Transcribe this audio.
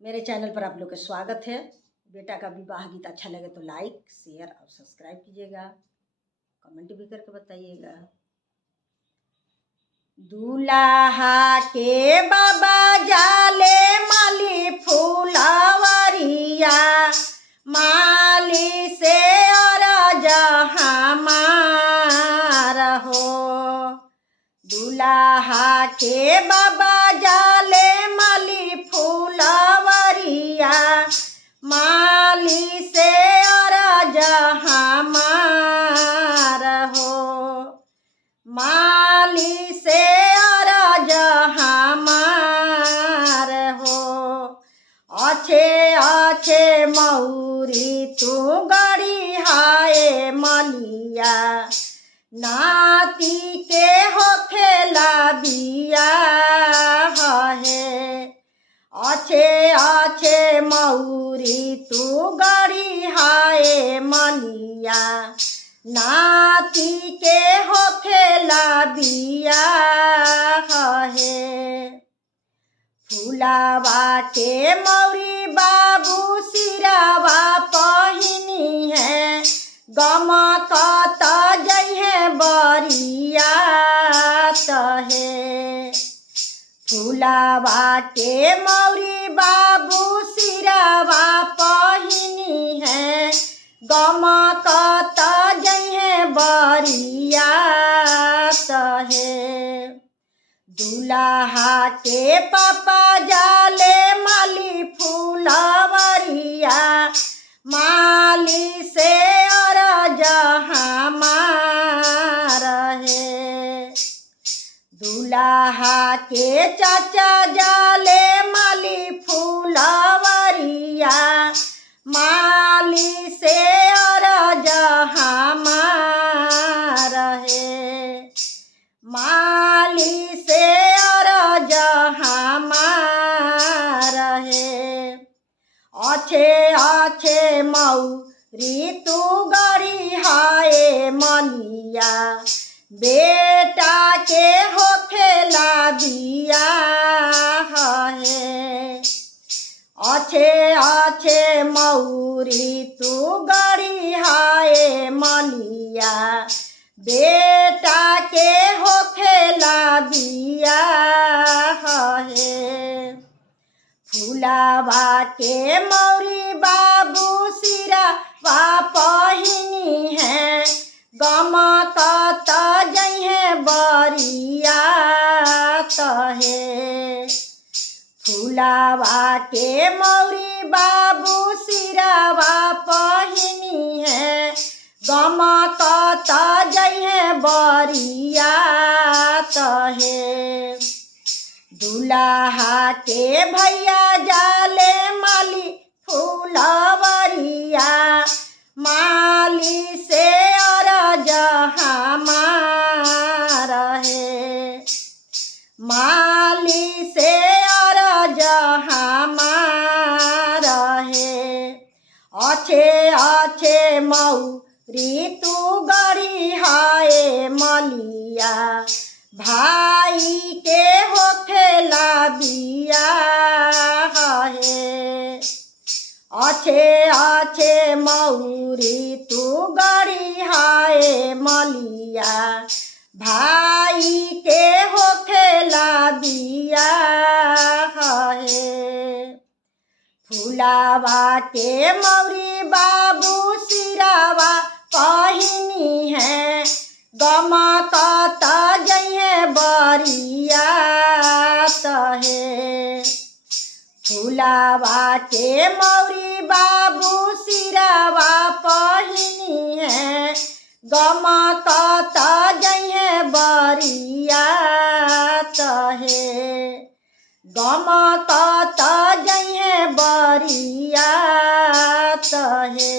मेरे चैनल पर आप लोग का स्वागत है। बेटा का विवाह गीत अच्छा लगे तो लाइक, शेयर और सब्सक्राइब कीजिएगा, कमेंट भी करके बताइएगा। दूल्हा के बाबा जाले माली फूलवरिया, माली से और जहाँ मार हो। दूल्हा के बाबा जाले माली फूलवरिया, माली से और जहाँ मार हो। माली से और जहाँ मार हो। अच्छे अच्छे मौरी तू गड़ी हाय मलिया, नाती के होखेला बिया है। अच्छे अच्छे मौरी तू गड़ी हाय मलिया, नाती के होखेला बिया है। फूलावा के मौरी बाबू सिरावा पहिनी है, गमकत जइहे बरियात है। फूलावा के मौरी बाबू सिरावा पहिनी है, गमकत जइहे बरियात है। दूल्हा के पापा जाले माली फूलवरिया, माली से और जहाँ मार है। दूल्हा के चाचा जाले माली फूलवरिया, माली से और जहाँ मार है। माली से और जहाँ मार है। अच्छे अच्छे मौरी तू गड़ी हाय मलिया, बेटा के होखेला बिया है। अच्छे अच्छे मौरी तू गड़ी हाय मलिया, बेटा के होखेला बिया है। फूलावा के मौरी बाबू सिरावा पहिनी है, गमकत जइहे बरियात है। फूलावा के मौरी बाबू सिरावा पहिनी है, गमकत जइहे बरियात है। दूल्हा के भैया जाले माली फूलवरिया, माली से और जहाँ मार है। माली से और जहाँ मार है। अच्छे अच्छे मौरी तू गड़ी हाय मलिया, भाई के होखेला बिया है। अच्छे अच्छे मौरी तू गड़ी हाय मलिया, भाई के होखेला बिया है। फूलावा के मौरी बाबू सिरावा पहिनी है, गमकत जइहे बरियात है। फूलावा के मौरी बाबू सिरावा पहिनी है, गमकत जइहे बरियात है। गमकत जइहे बरियात है।